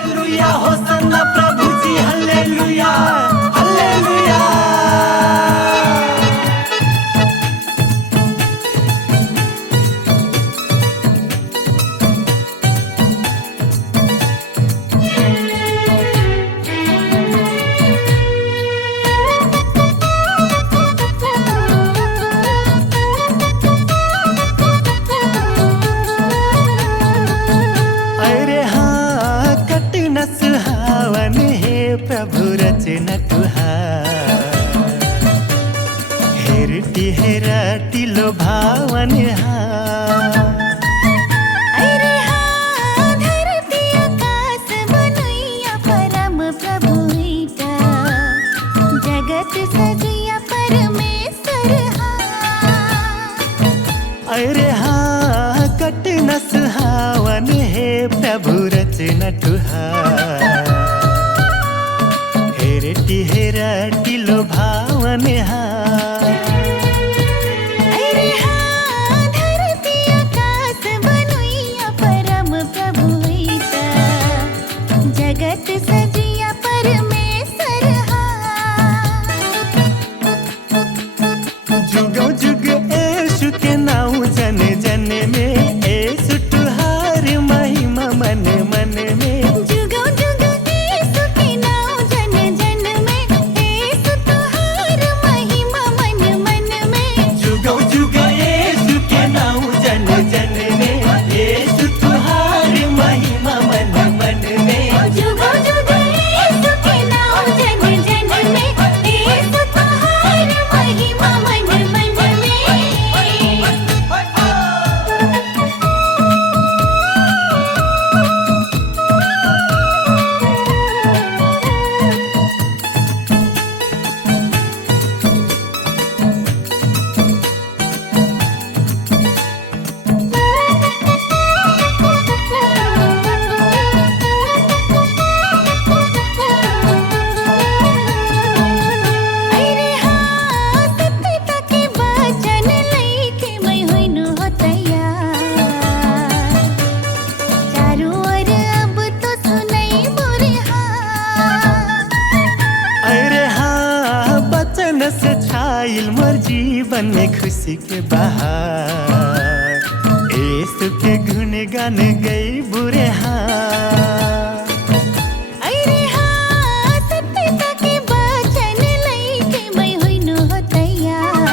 Hallelujah Hosanna प्रभु जी hallelujah hallelujah. सुहावन हे प्रभु रचना तुहार, हेरटी हेराटी लोभावन अरे हाँ धरती आकाश बनैया परम प्रभु ईटा, जगत सजिया परमेश्वर अरे हाँ कटना सुहावन हे प्रभु रचना तुहार, हेरटी हेराटी लोभावन अरे हाँ धरती आकाश बनैया परम प्रभु ईटा, जगत सजिया परमेश्वर जुगो जुग यीशु के नाम जन जन में, यीशु तुहार महिमा मन मन में। जुगो जुग यीशु के नाम जन जन में, यीशु तुहार महिमा मन मन में। जुगो जुग यीशु के नाम जन जन में, यीशु तुहार महिमा मन मन में। जुगो जुग यीशु के नाम जन जन में, यीशु तुहार महिमा मन मन में। अरे हाँ सत्यता के वचन लइके मैं होइनु हो तैयार, चारों ओर अब तो सुनाई मोरे अरे हाँ वचन से छाइल मोर जीवन में खुशी के बहार, यीशु के गुण गान गई बुरे अरे हाँ सत्यता के वचन लइके मैं होइनु हो तैयार,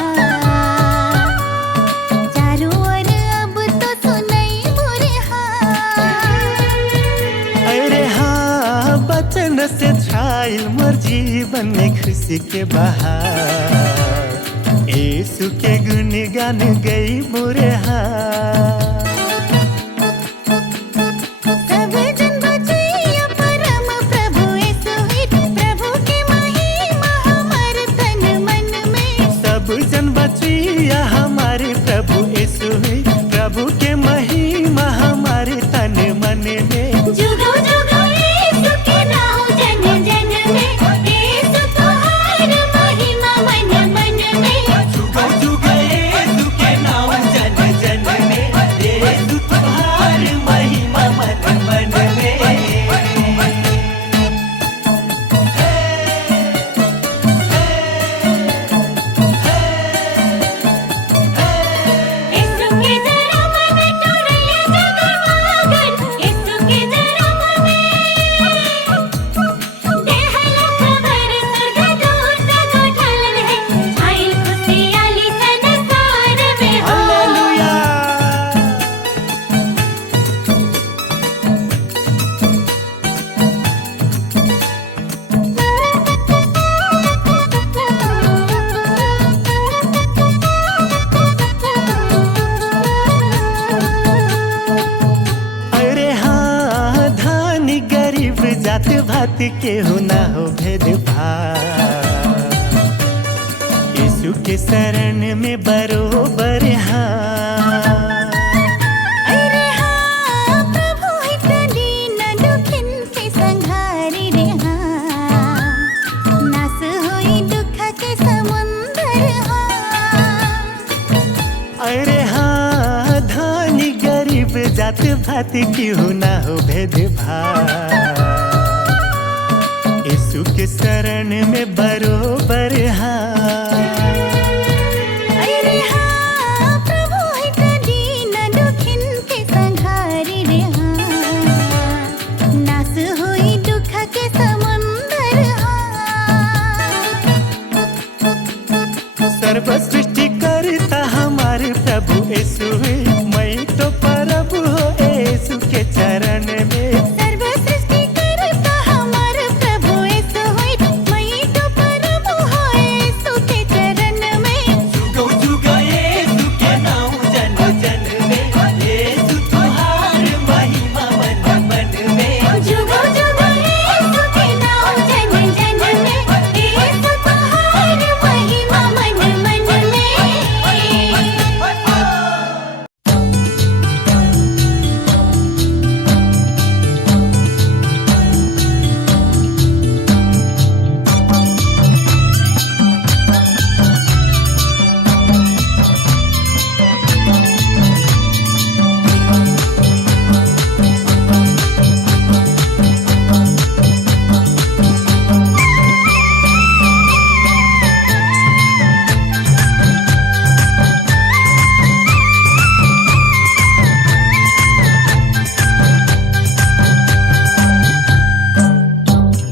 चारों ओर अब तो सुनाई मोरे अरे हाँ वचन से छाइल मोर जीवन में खुशी के बहार, यीशु के गुण गान गई बुरे सब जन बचैया परम प्रभु यीशु हित, प्रभु के महिमा हमारे तन मन में। सब जन बचिया हमारे प्रभु यीशु ही, प्रभु के महिमा हमारे तन मन में। जुगो जुगो यीशु के नाम जन जन में, यीशु तुहार महिमा मन मन में। जुगो जुगो यीशु के नाम जन जन में, यीशु तुहार महिमा मन मन में। यीशु के धर्म में टोरैया जगमगन, यीशु के धर्म में देहला खबर स्वर्गदूत गोठलन है, आइल खुशियाली संसार में हो। हालेलुया। अरे हाँ धानी गरीब जात भात केहू ना हो भेदभाव, यीशु के शरण में बरोबर अरे हाँ प्रभु हित दीन दुखिन के संघारी रे नास होई दुख के समुंदर अरे हाँ धानी गरीब जात भात केहू ना हो भेदभाव, शरण में बरोबर अरे हाँ प्रभु है कदीन दुखिन के संघारी रे हाँ नास हुई दुख के समुंदर सर्व सृष्टि करता हमारे प्रभु यीशु मैं तो प्रभु हो यीशु के चरण में सर्व सृष्टि करता हमार प्रभु यीशु होय मैं तो प्रभु हो यीशु के चरण में जुगो जुगो यीशु के नाम जन जन में यीशु तुहार महिमा मन मन में जुगो जुगो यीशु के नाम जन जन में यीशु तुहार महिमा मन मन में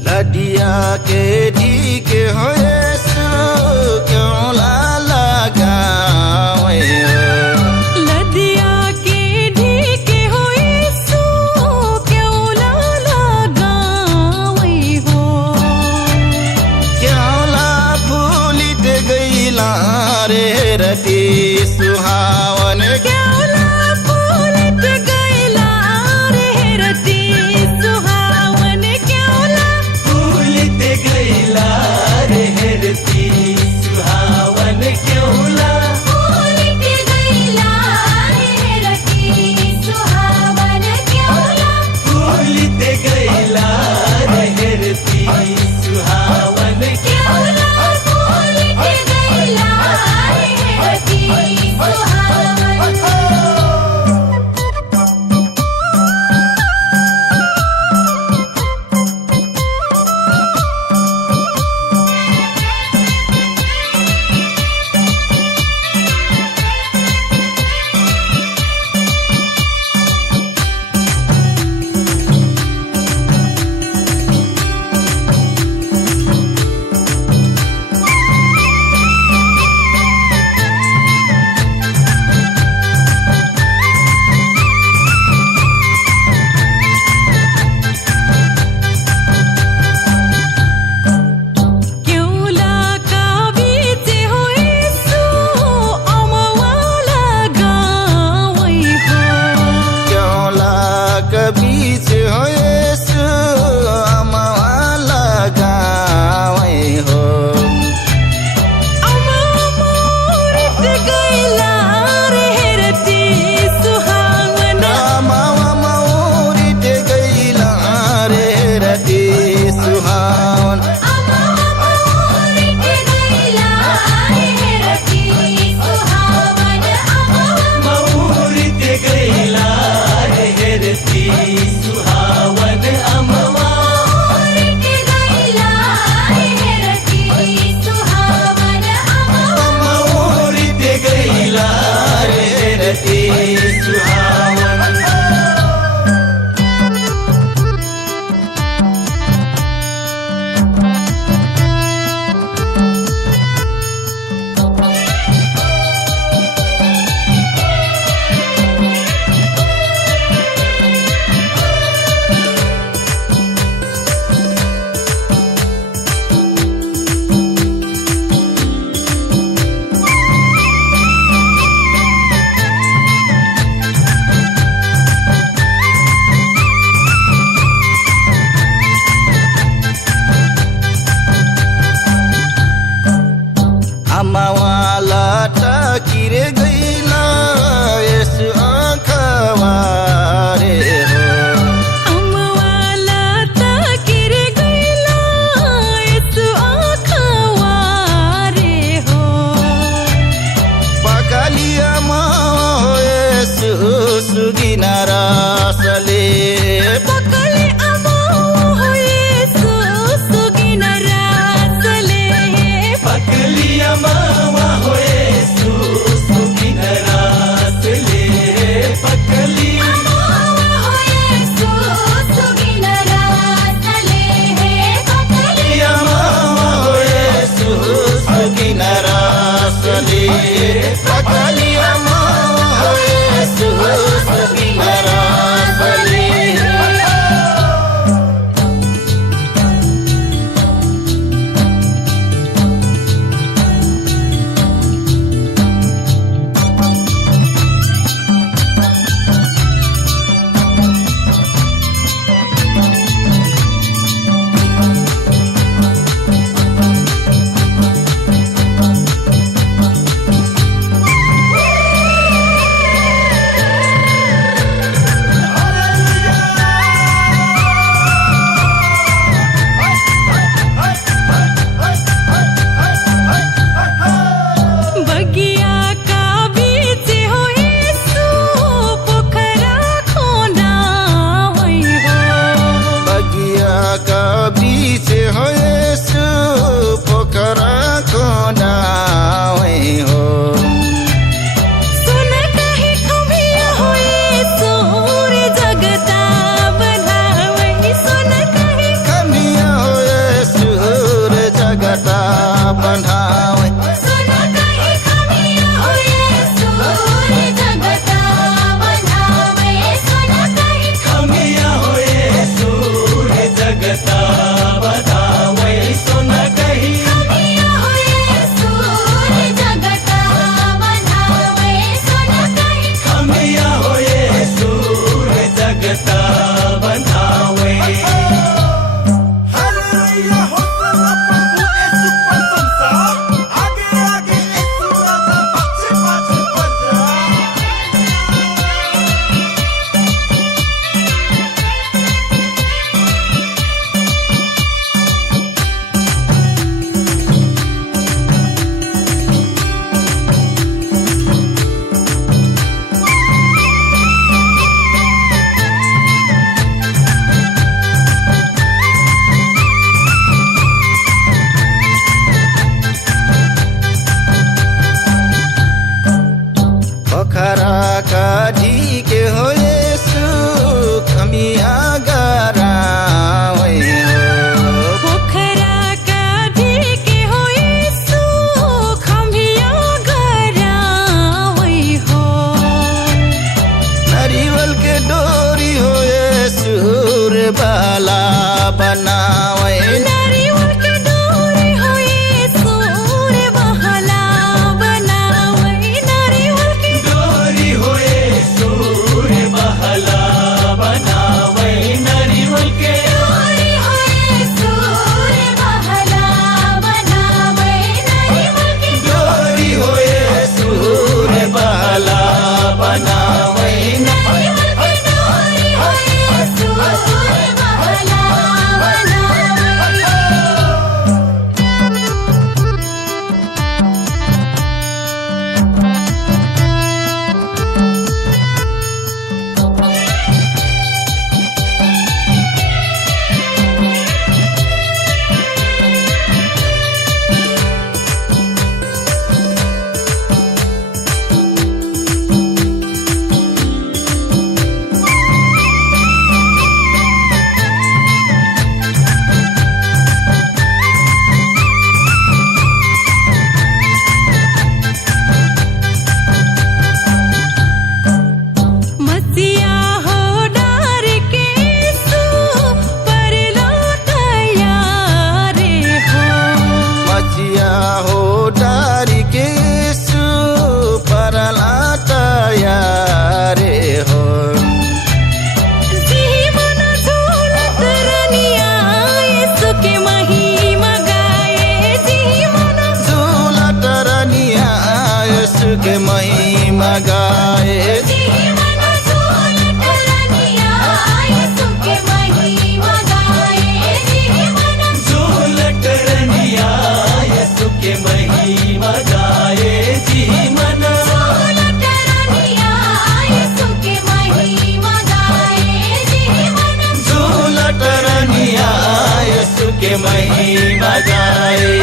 लदिया के दी के हो यीशु क्यों ला लगावे लदिया के ढीके हो यीशु क्यों ला लगावे हो क्यों ला भूलित गईला रे रति सुहावन क्यों ला भूलित गईला रे रति सुहावन क्यों ला भूलित गईला रे रति सुहावन क्यों ला भूलित गईला रे रति सुहावन क्यों ला भूलित गईला रे रति सुहावन क्यों ला भूलित गईला रे रति सुहावन जगता बनावे सुन कही कमिया होए सूर जगता बनावे सुन कही खमिया होए सूर जगता बनावे हालेलुया होसला प्रभु यीशु प्रशंसा आगे आगे यीशु राजा पाछे पाछे बजा पोखरा का ढीके हो यीशु खमिया गरावे हो पोखरा का ढीके हो यीशु खम्भिया गरावै हो नरिवल के डोरी हो यीशु रे बाला बनावे नारियल के डोरी हो यीशु रे बहला बनावै नारियल के डोरी होए सूर बहला बनावे नरिवल के डोरी होए सूर बहला बनावे नरिवल की डोरी होए सूर बहला बनावे नरिवल की डोरी होए सूर बहला बनावे मसिया हो डार के यीशु परला तैयारे हो मचिया हो डारी के यीशु परला तैयारे हो जीवन झूलत रनिया यीशु के महिमा गाए जीवन झूलत रनिया यीशु के महिमा गाए जीवन झूलत रनिया यीशु के महिमा गाए जीवन झूलट रनिया यसु के महिमा गाए जीवन झूलत रनिया यीशु के महिमा गाए जीवन झूलट रनिया यसु के महिमा गाए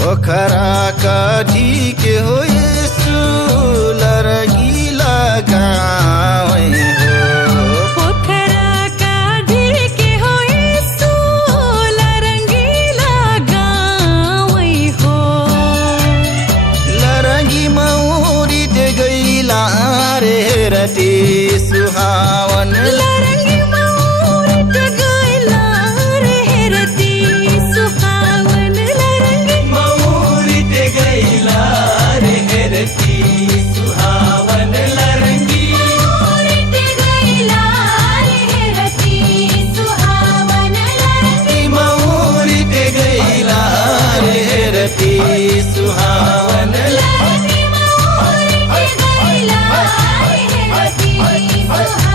पोखरा का ढीके हो यीशु लरगी लगावे हो पोखरा का ढीके हो यीशु लरंगीला गावै हो लरगी मौरी दे गईला रे रति सुहावन लरंगी मौरत गइला रे रति सुहावन लरंगी मऊरी ते गईला रे हेरती सुहावन लरंगी उड़त गईला रे रति सुहावन लरंगी मऊरी ते गईला रे हेरती सुहावन लरंगी उड़त गईला रे रति सुहावन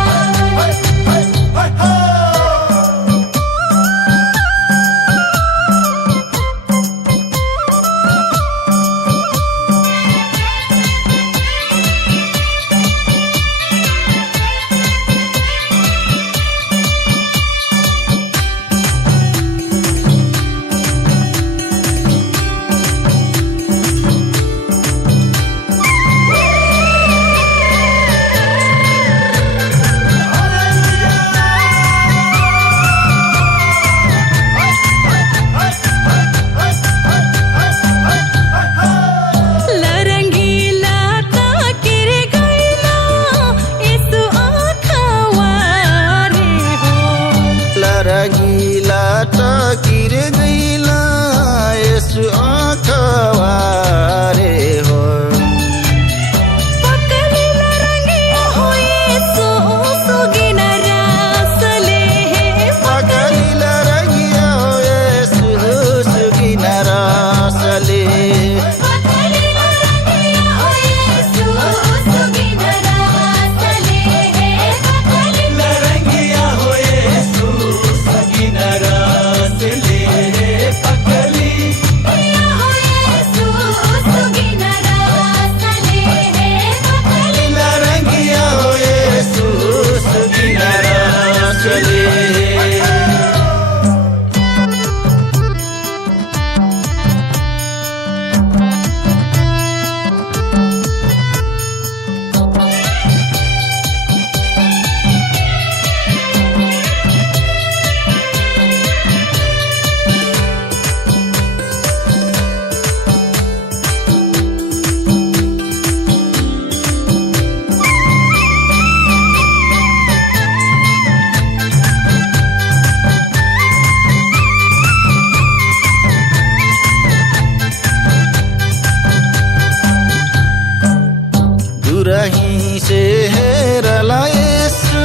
दूरही से हेरला यसु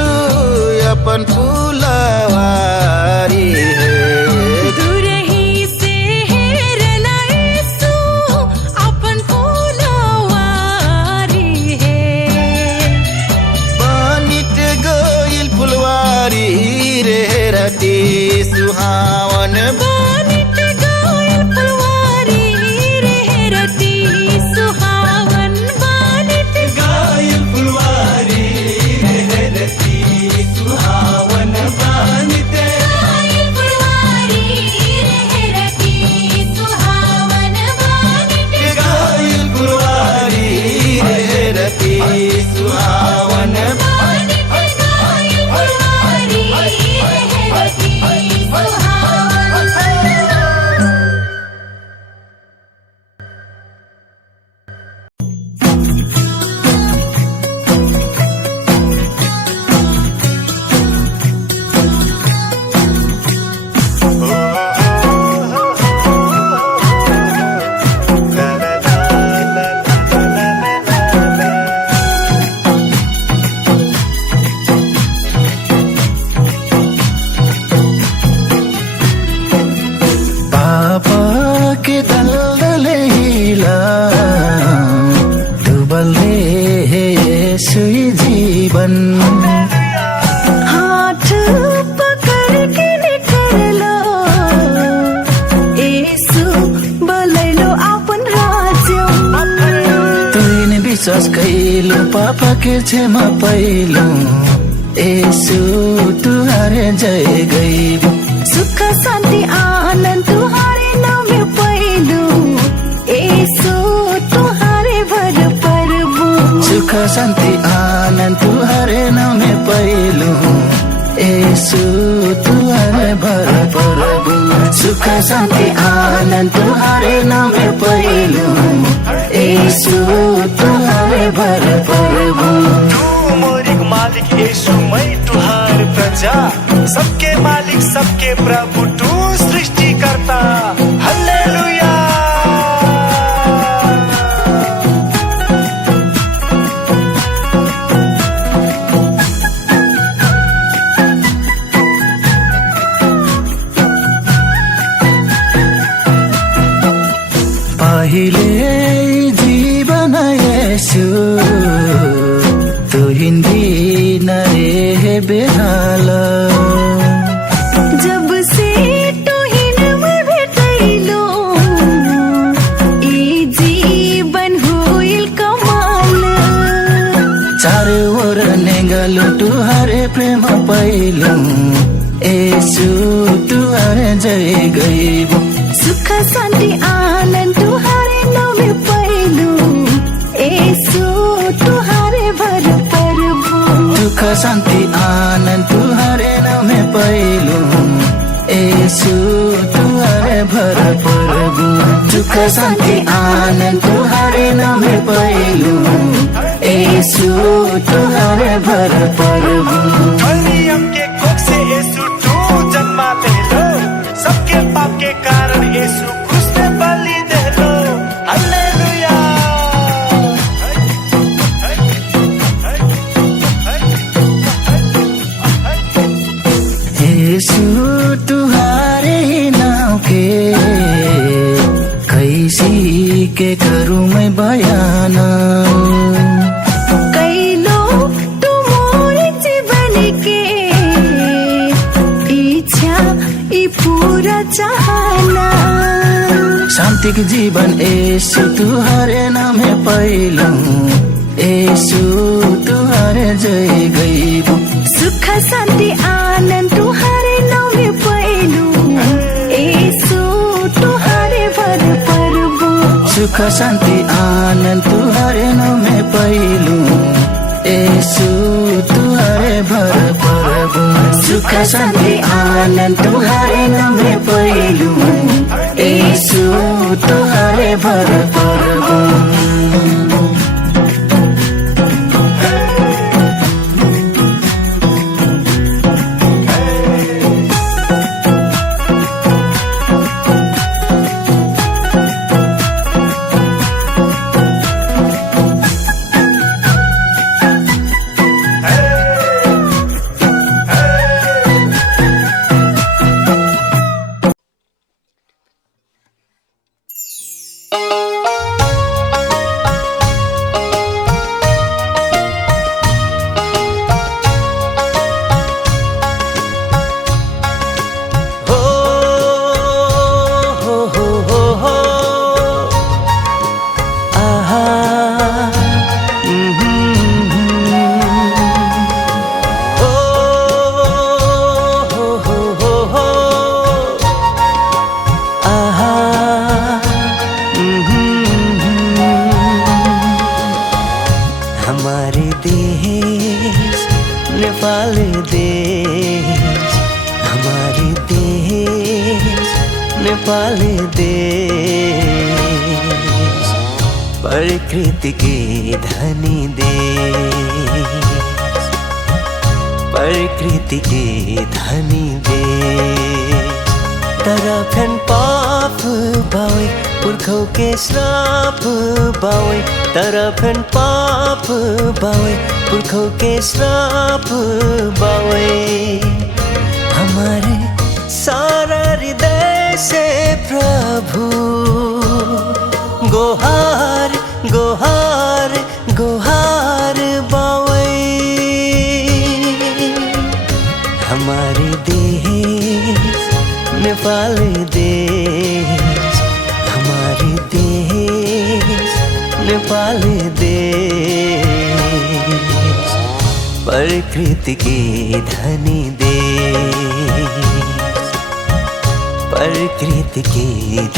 अपन फुलवारी है दूरही से हेरला यसु अपन फुलवारी है बनिट गइल फुलवारी रे राती सुहावन बनिट गइल फुलवारी रे रति सुहावन बनिट गायल फुलवारी रे रती सुहावन बानिते गायल फुलवारी रे रति सुहावन बानित गाइल फुलवारी रे राती सुहावन बानित गायल फुलवारी रे रति सुहावन पापा के दलदले हिला डुबल्दै हे यसुई जीवन हाथ पकड़ के निकलो यसु बोलैलो अपन राज्य तुइन विश्वास कैलो पापा के क्षमा पैलो यसु तुहारे जय गइबो सुख शान्ति आनन्द तुहारे नाम में पैलू यसु तुहारे भर परबू सुख शान्ति आनन्द तुहारे नाम पैलो यसु तुहारे भर परबु सुख शान्ति आनन्द तुहारे नाम पैलो यसु तुहारे भर परबु तू मोरिक मालिक यीशु मैं तुहार प्रजा सबके मालिक सबके प्रभु तू सृष्टिकर्ता हालेलुया पहिले जीवन यसु तु हिन्दी नरे बेहाल जब से तुहिन में भेटैलो ई जीवन होइल कमाल चार ओर नेगलो तुहारे प्रेम पैलो यसु तुहारे जय गइबो सुख शान्ति आनन्द तुहारे नाम में पैलू यसु तुहारे भर परबू सुख शान्ति आनन्द तुहारे नाम पैलो यसु तुहारे भर परबु सुख शान्ति आनन्द तुहारे नाम पैलो यसु तुहारे भर परबु मरियम के कोख से यीशु तू जन्मा ले लो सबके पाप के कारण यीशु क्रूस पे बलि दे लो हालेलुया यसु तुहारे नाम के कैसी के करूँ मैं बयान कैलो तुमोरे जीवन के इच्छा ई पूरा चाहना शान्ति के जीवन यसु तुहारे नाम पैलो यसु तुहारे जय गइबो सुख शान्ति आनन्द तुहारे नाम में पैलू यसु तुहारे भर परबू सुख शान्ति आनन्द तुहारे नाम पैलो यसु तुहारे भर परबु सुख शान्ति आनन्द तुहारे नाम पैलू यसु तुहारे भर परबु हमारे देश नेपाल देश, हमारे देश नेपाल देश, प्रकृति के धनी देश, प्रकृति के धनी देश। तरफन पाप बावे पुरखों के श्राप बावे, तरफन पाप बावे पुरखों के श्राप बावे। हमारे सारा हृदय से प्रभु गोहार गोहार गोहार बावे। हमारे देश नेपाल देश, हमारे देश नेपाल देश, प्रकृति के धनी देश, प्रकृति के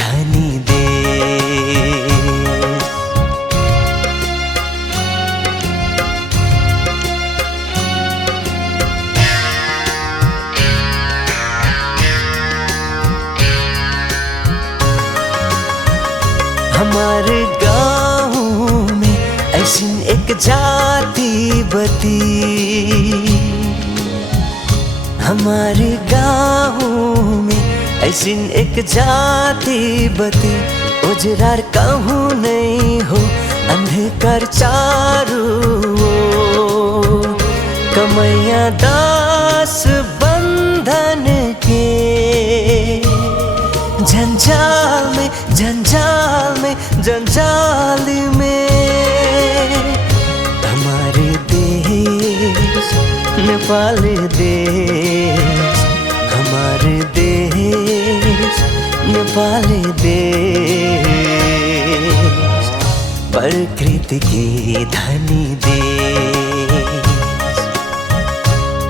धनी देश। हमारे गाँव में ऐसी एक जाति बती, हमारे गाँव में ऐसी एक जाति बती। उजरार कहूँ नहीं हो अंधकार चारू ओर, कमैया दास बंधन के जंजाल में जंजाल में जंजाल में। हमारे देश नेपाल देश, हमारे देश नेपाल देश, प्रकृति के धनी देश,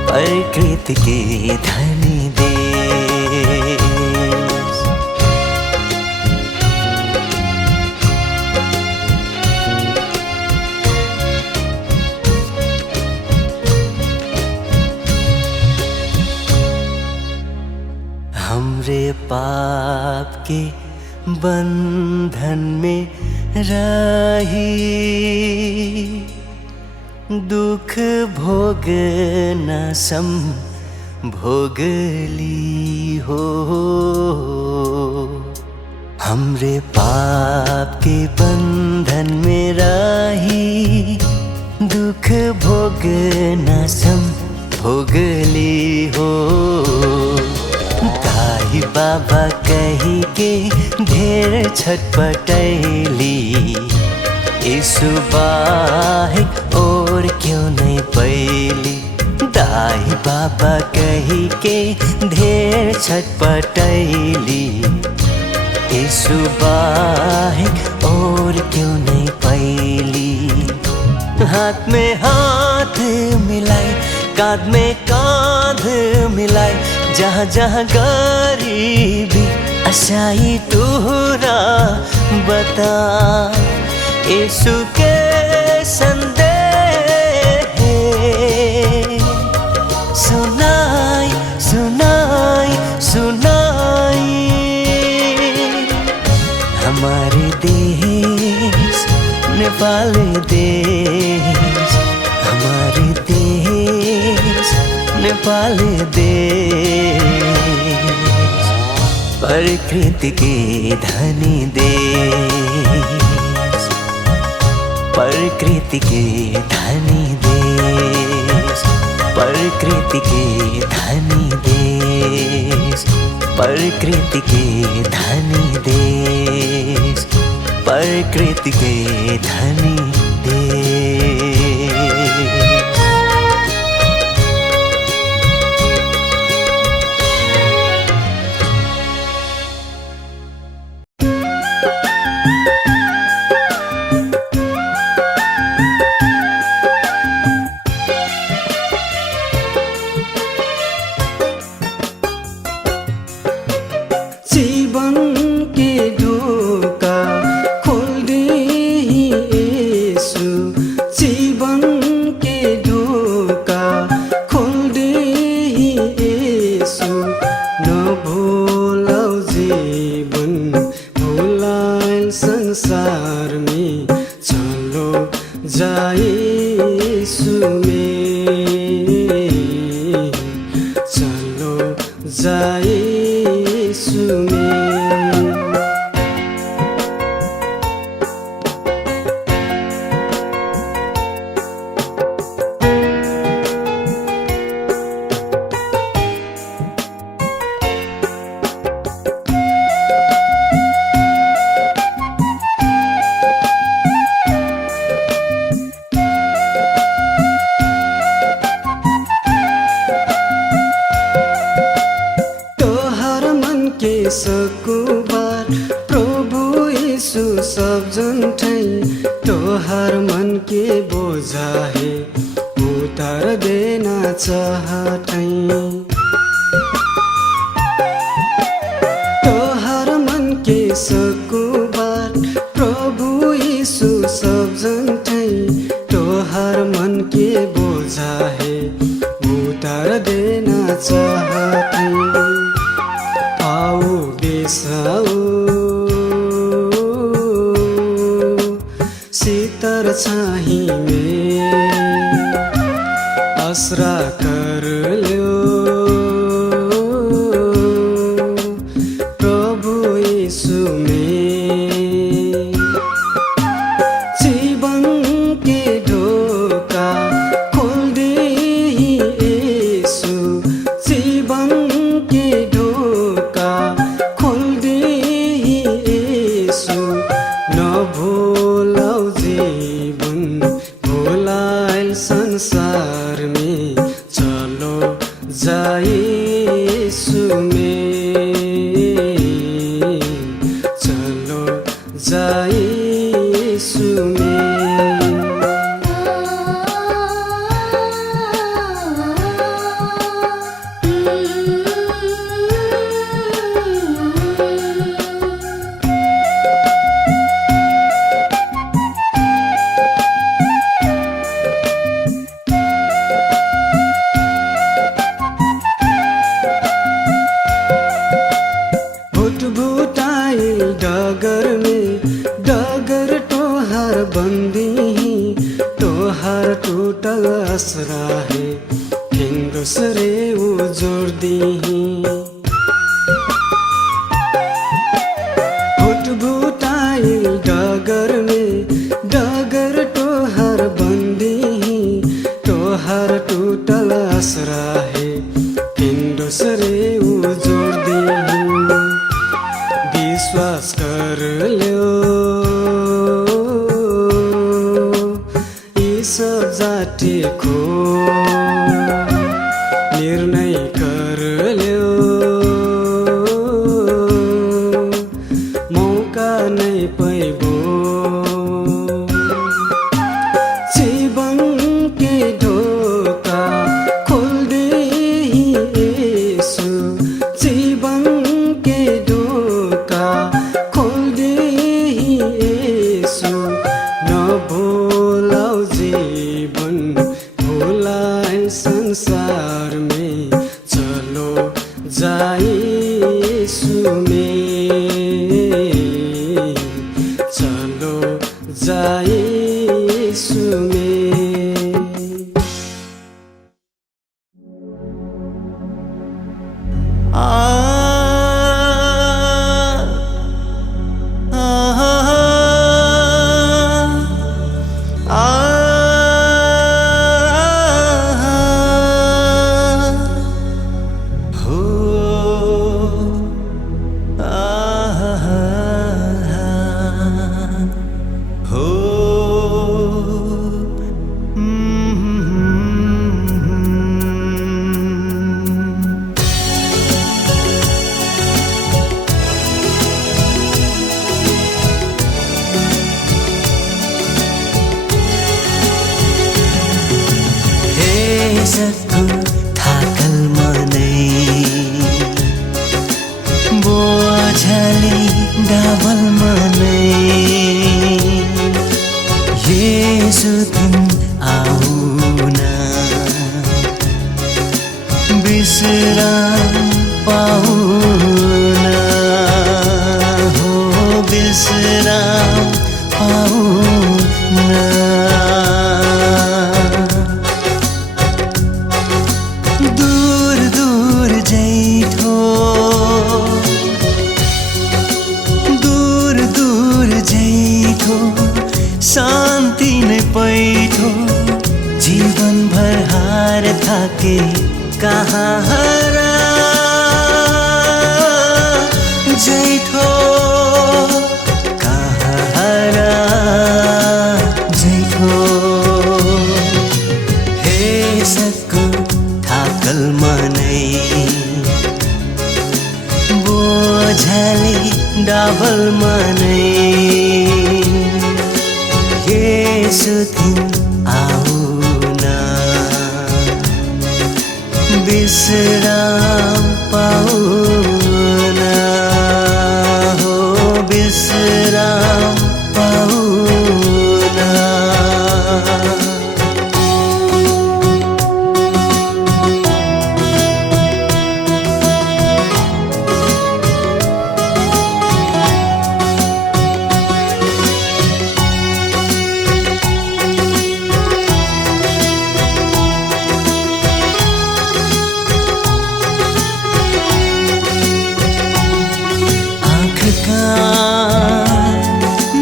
प्रकृति के धनी देश। हमरे पाप के बंधन में रही, दुख भोग न सम भोगली हो। हमरे पाप के बंधन में रही, दुख भोग न सम भोगली हो। दाई बाबा कही के ढेर छटपटैली, यीशु बाहे और क्यों नहीं पैली। दाई बाबा कही के ढेर छटपटैली, यीशु बाहे और क्यों नहीं पैली। हाथ में हाथ मिलाई, कांध में कांध मिलाई, जहाँ जहाँ गरीबी अशाई टूरा बता। यीशु के संदेश सुनाई सुनाई सुनाई। हमारे देश नेपाल देश, हमारे देश नेपाल देश, प्रकृति के धनी देश, प्रकृति के धनी देश, प्रकृति के धनी देश, प्रकृति के धनी देश, प्रकृति के धनी देश। जीवन के ढोका खोल दे यीशु। यीशु में, चलो जा यीशु में। सकुबार प्रभु यीशु सब जन तोहार मन के बोझा है उतार देना चाहते। तोहार मन के सकुबार प्रभु यीशु सब जन तोहार मन के बोझा है उतार देना चाहते। आओ बेसाओ शीतल छाही में आसरा कर लो प्रभु यीशु में। जीवन के ढोका खोल दे यीशु, जीवन के ढोका खोल दे यीशु। न भूलौ जीवन भुलाइल संसार में, चलो जा यीशु में, चलो जा यीशु में। डगर में डगर तोहार बंदी तोहार टूटल असरा है हिंदुसरे उजोड़ दी। भुटाई डगर में डगर तोहार बंदी तोहार टूटल असरा है हिंदुसरे उजोड़ दी। विश्वास कर लो यी सब जातिको निर्णय कर लो मौका नहीं पैबो। जीवन के ढोका खोल दे यीशु, जीवन के ढोका खोल दे यीशु। न भूलौ जीवन भुलाए संसार में, चलो जा यीशु में, चलो जा यीशु में। सकु थाकल मनै बोझले डाबल मनै येशु तिम आउना विश्राम पाउना हो विश्राम पाउना। जीवन भर हार थाके कहाँ हरा जैठो कहाँ हरा जैठो हे सकु थाकल मनै बोझले डबल मनै येशु तिमी आउना विश्राम पाउना हो विश्राम पाउना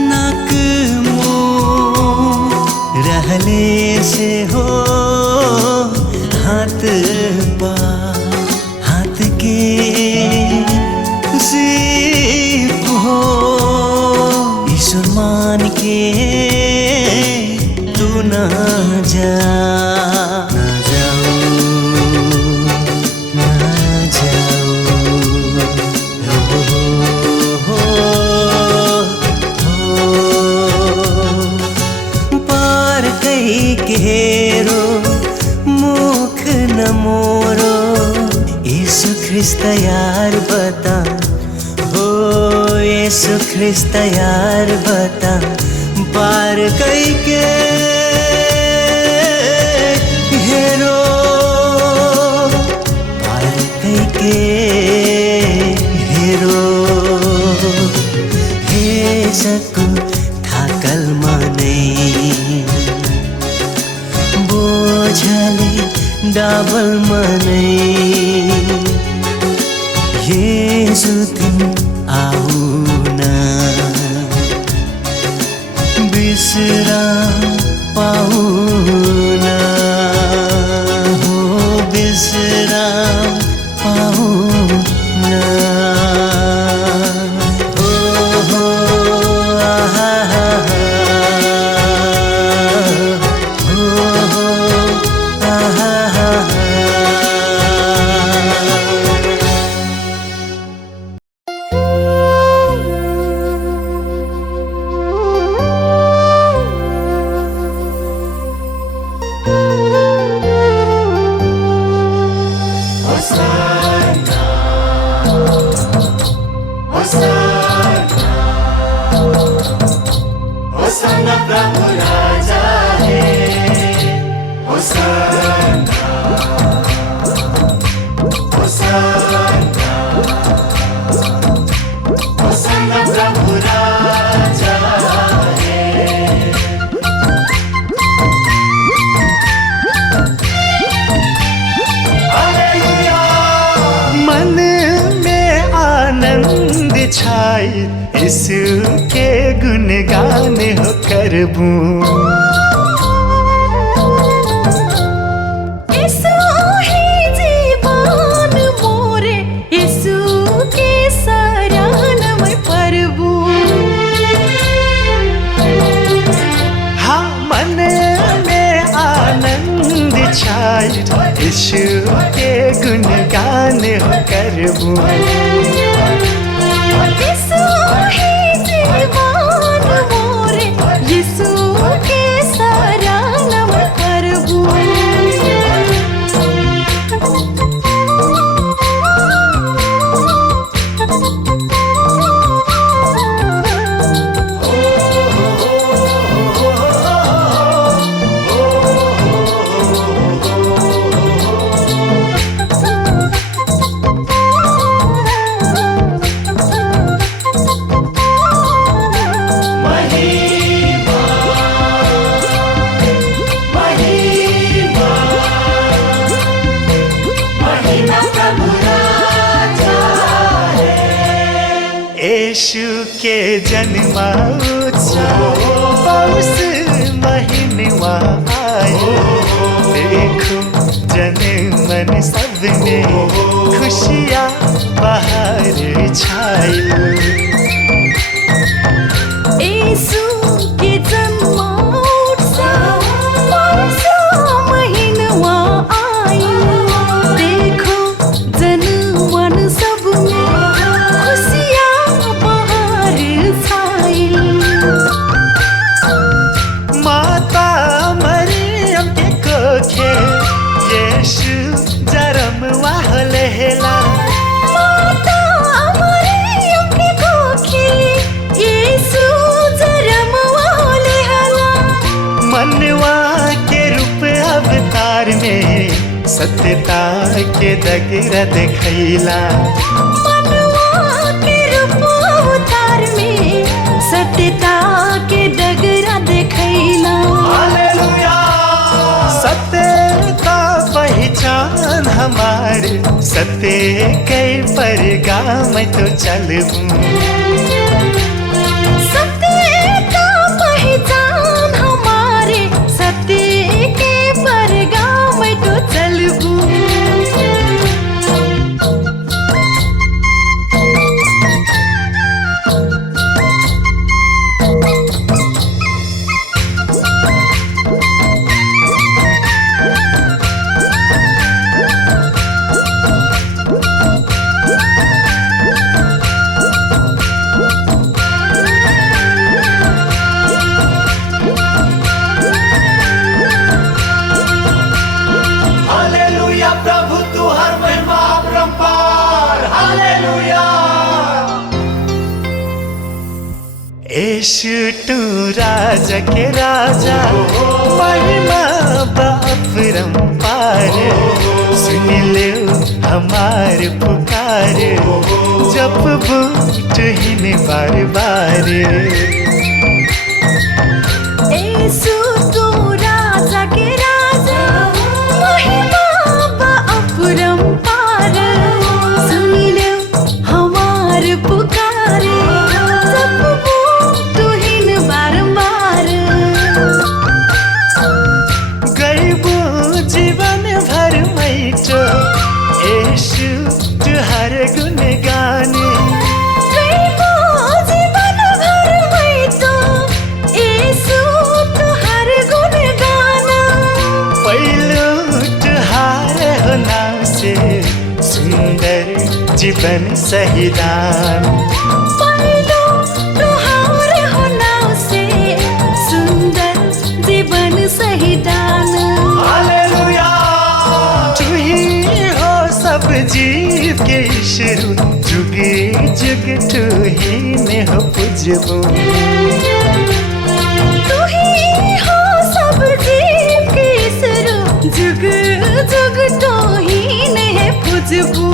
नाक मुँह रहले से हो हाथ पा हाथ के सिर्फ हो ईश्वर मान के तू ना जा ना जाओ ना जाओ घेरो मुख न मोरो यीशु ख्रिस्त यार बता हो यीशु ख्रिस्त यार बता पार कई के घेरो पार कई के घेरो हे सकु थाकल मनै बोझले डबल मनै येशु तिमी आउना विश्राम पाउना हो विश्राम पाउना हो हो आहा यीशु के गुणगान हो करबू यीशु ही जीवन मोरे यीशु के शरण में प्रभु हाँ मन में आनंद छाई यीशु के गुणगान हो करबू यीशु ही जीवन मोरे यीशु के शरण में प्रभु यीशु के जन्मोत्सव पौष महीनवा आए जीवन सब में खुशियाँ बाहर छाइल यीशु के जन्म उत्सव परसो महीनवा आइल देखो जनमन सब में खुशियाँ बाहर छाइल माता मरियम के कोखे यीशु जन्म वाहलेला माता मरियम के कोखे यीशु जन्मवा होलेला मनवा के रूप अवतार में सत्यता के दगरा देखैला मनवा के रूप अवतार में सत्यता के डगरा देखैला सत्यता पहचान हमार सत्य के परगाम तो चलबू सत्य का पहचान हमारे सत्य के परगाम तो चलबू हालेलुया प्रभु तू हर महिमा अपरंपार हालेलुया यीशु तू राजा के राजा महिमा बापरंपार सुन ले हमार पुकार जब बूटहीन बार बार यीशु तू राजा के राजा महिमा बा अपरंपार सुन ले हमार पुकार सब तुहिन बारंबार गईबू जीवन भर मैटो यीशु तुहार गुण गाने गईबो जीवन भर में तो यीशु तुहार गुण गाना पहिलो तुहार हो नाम से सुंदर जीवन सहिदान पहिलो तुहार हो नाम से सुंदर जीवन सही दान हालेलुया तू ही हो सब जीव के शुरू जुग जुग तू ही ने हो पूजबू तू ही हो सब जीव के सरो जुग जुग तो ही ने पूजबू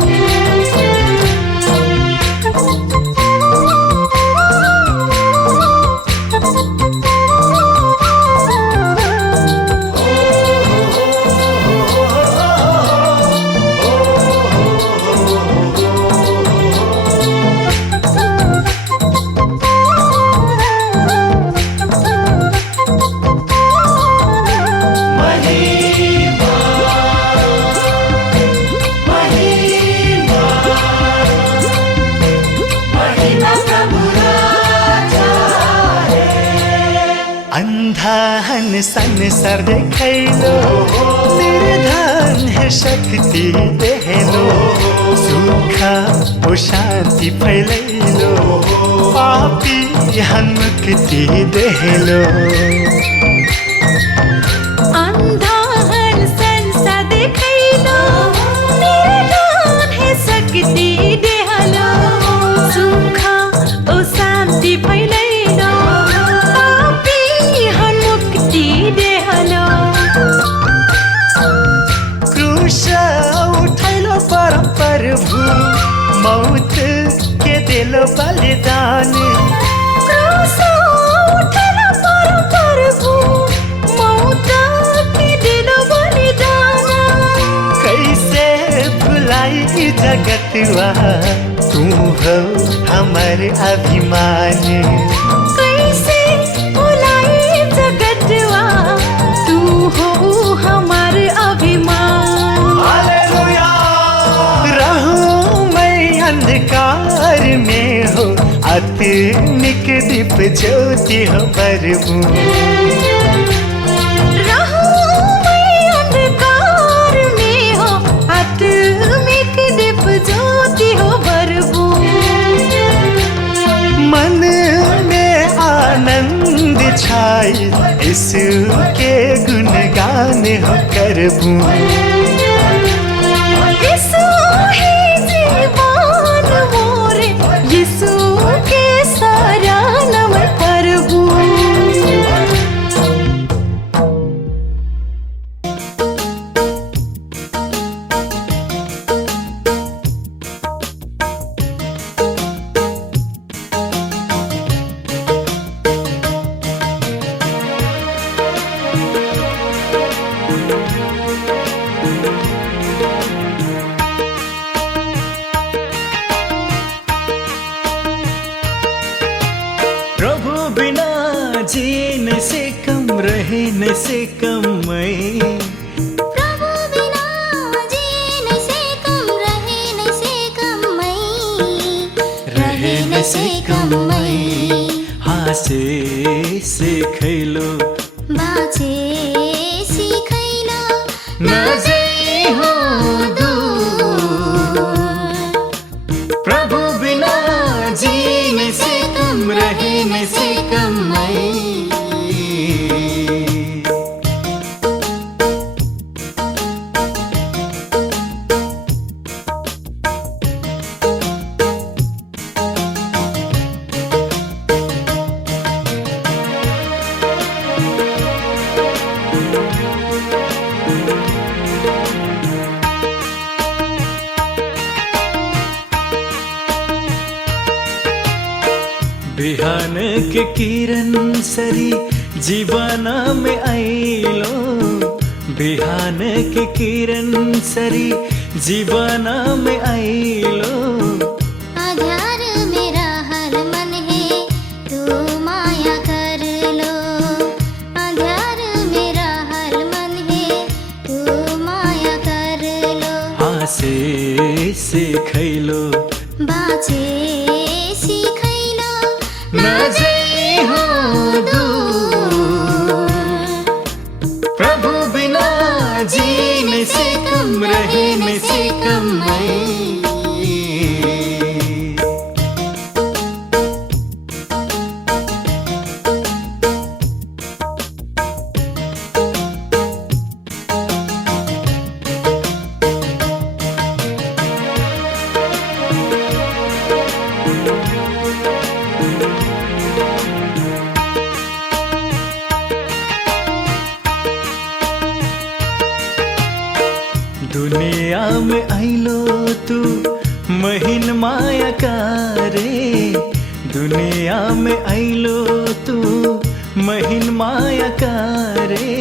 अंधाहन संसार देखैलो निर्धन है शक्ति देहलो सुख ओ शांति फैलैलो पापी हन मुक्ति देहलो अंधाहन संसा देखैलो निर्धन है शक्ति देहलो सुख ओ शांति फैलैलो पापी हन मुक्ति देहलो क्रूस उठैलो परम प्रभु मौत के दिलो बलिदान क्रूस उठलो परम प्रभु मौत के दिलो बलिदान कैसे भुलाई जगतवा तू हो हमर अभिमान कैसे भुलाई जगतवा तू हो हमार अभिमान हालेलुया निक दीप ज्योति हो बरबू रहूं मैं अंधकार में हो आत्मिक दीप ज्योति हो बरबू मन में आनंद छाई यीशु के गुणगान हो करबू यीशु ही जीवन मोरे यीशु के सारा नाम प्रभु प्रभु बिना जीने से कम रहने से कम मैं प्रभु बिना जीने से कम रहने से कम मैं रहने से कम मैं हासे से खैलो बाँचे सिखैलो न जाइ हो दूर प्रभु बिना जीने से कम रहने से कम मैं बिहान के किरण सरी जीवन में आइलो बिहान के किरण सरी जीवन में आइलो आधार मेरा हर मन है तू माया कर लो आधार मेरा हर मन है तू माया कर लो हासे से खैलो बाँचे सिखैलो न जाइ हो दूर प्रभु बिना जीने से कम रहने से कम मैं दुनिया में आइलो तू महीन माया करे दुनिया में आइलो तू महीन माया करे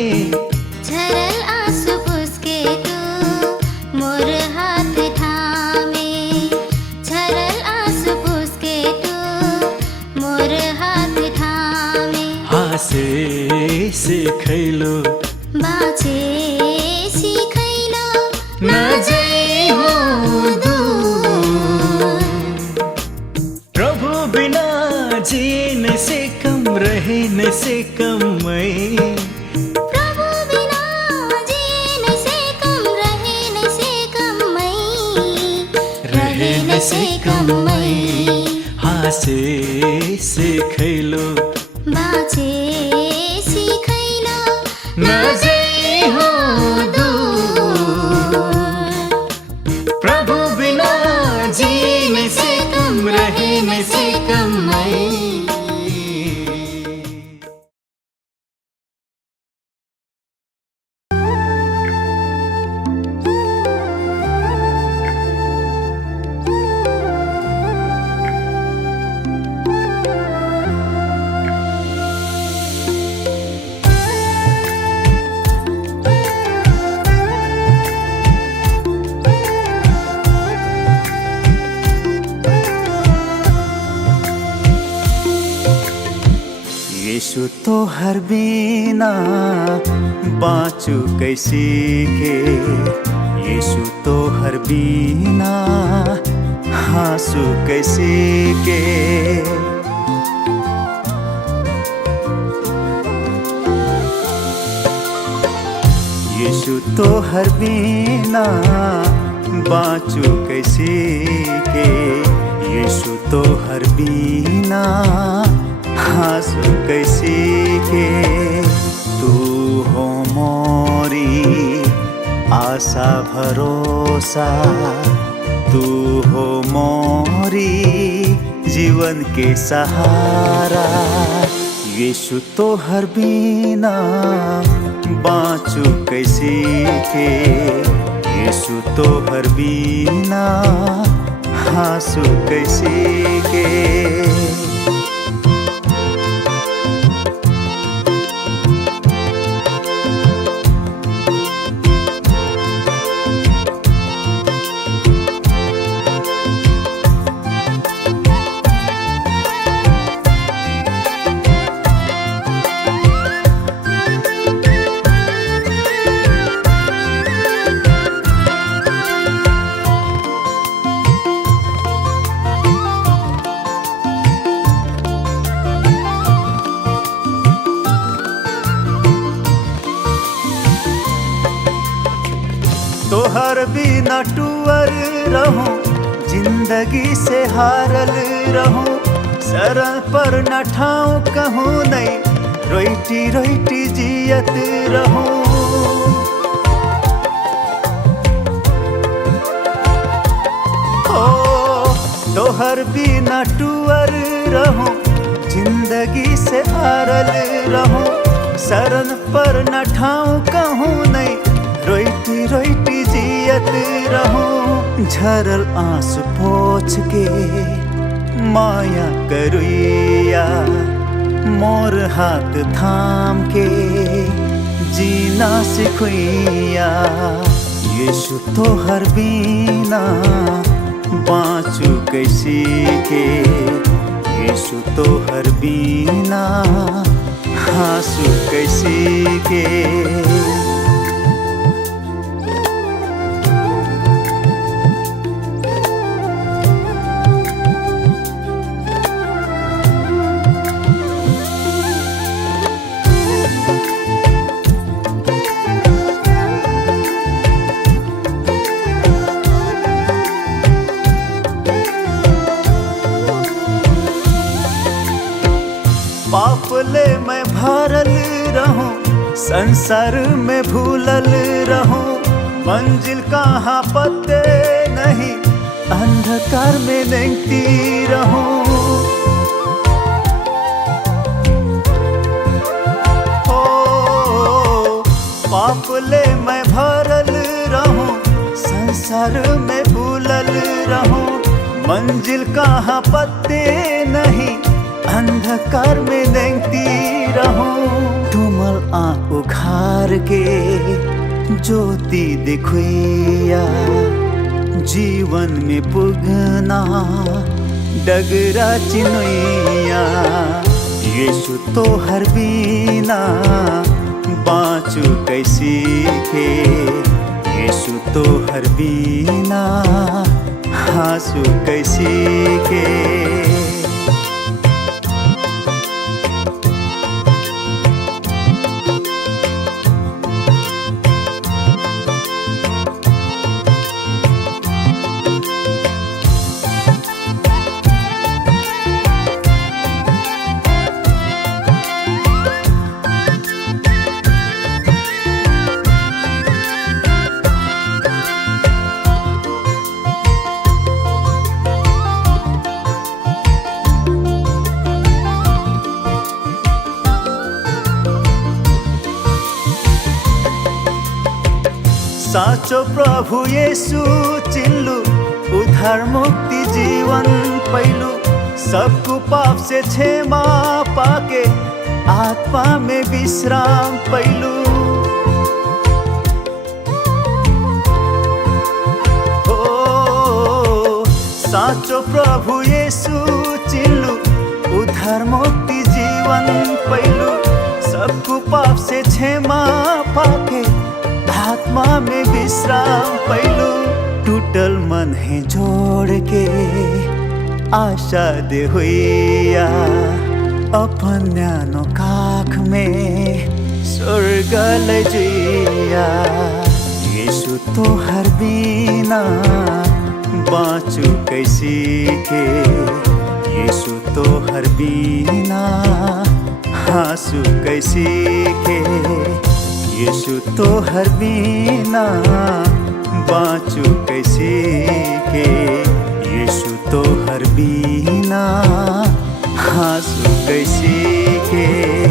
झरल आंसू पुसके तू मोर हाथ थामे झरल आंसू पुसके तू मोर हाथ थामे हासे से खैलो बाँचे सिखैलो न जाइ हो दूर प्रभु बिना जीने से कम रहने से कम मैं प्रभु बिना जीने से कम रहने से कम मैं रहने से कम मैं हासे से खैलो बाँचे सिखैलो न जाइ हो दूर प्रभु बिना जीने से कम रहने से कम मैं यीशु तो हर बिना बाँचू कैसे के यीशु तो हर बिना हाँसू कैसे के यीशु तो हर बिना बाँचू कैसे के, यीशु तो हर बिना हाँसू कैसे के। तू हो मोरी आशा भरोसा, तू हो मोरी जीवन के सहारा। यीशु तो हर बिना बाँचू कैसे के, यीशु तो हर बिना हाँसू कैसे के। तोहर बिना टूअर रहूं, जिंदगी से हारल रहूं, शरण पर न ठाऊं कहूँ नहीं, रोइटी रोइटी जियत रहूं। ओ तोहर बिना टूअर रहूं, जिंदगी से हारल रहूं, शरण पर न ठाऊं कहूँ नहीं, रोइटी रोइटी जियत रहूं। झरल आंसू पोछ के माया करुइया, मोर हाथ थाम के जीना सिखुइया। यीशु तो हर बिना बाँचू कैसे के, यीशु तो हर बिना हाँसू कैसे के। पाप ले मैं भरल रहूं, संसार में भूलल रहूं, मंजिल कहाँ पते नहीं, अंधकार में देखती रहूं। ओ पाप ले मैं भरल रहूं, संसार में भूलल रहूं, मंजिल कहाँ पते नहीं, अंधकार में देखती रहूं। तुमल आँख उघार के ज्योति दिखुइया, जीवन में पुगना डगरा चिनुइया। यीशु तो हर बिना बाँचू कैसे के, यीशु तो हर बिना हाँसू कैसे के। साचो प्रभु येसु चिन्लु, उद्धार मुक्ति जीवन पैलु, सबको पाप से क्षमा पाके आत्मा में विश्राम पैलु। ओ साचो प्रभु येसु चिन्लु, उद्धार मुक्ति जीवन पैलु, सबको पाप से क्षमा पाके आत्मा में विश्राम पैलु। टूटल मन है जोड़ के आशा दे हुइया, अपन न्यानो काख में स्वर्ग ले जिया। मैया यीशु तो हर बिना बाँचू कैसी के यीशु तो हर बिना हाँसू कैसी के यीशु तो हर बिना बाँचू कैसी के यीशु तो हर बिना हाँसू कैसी के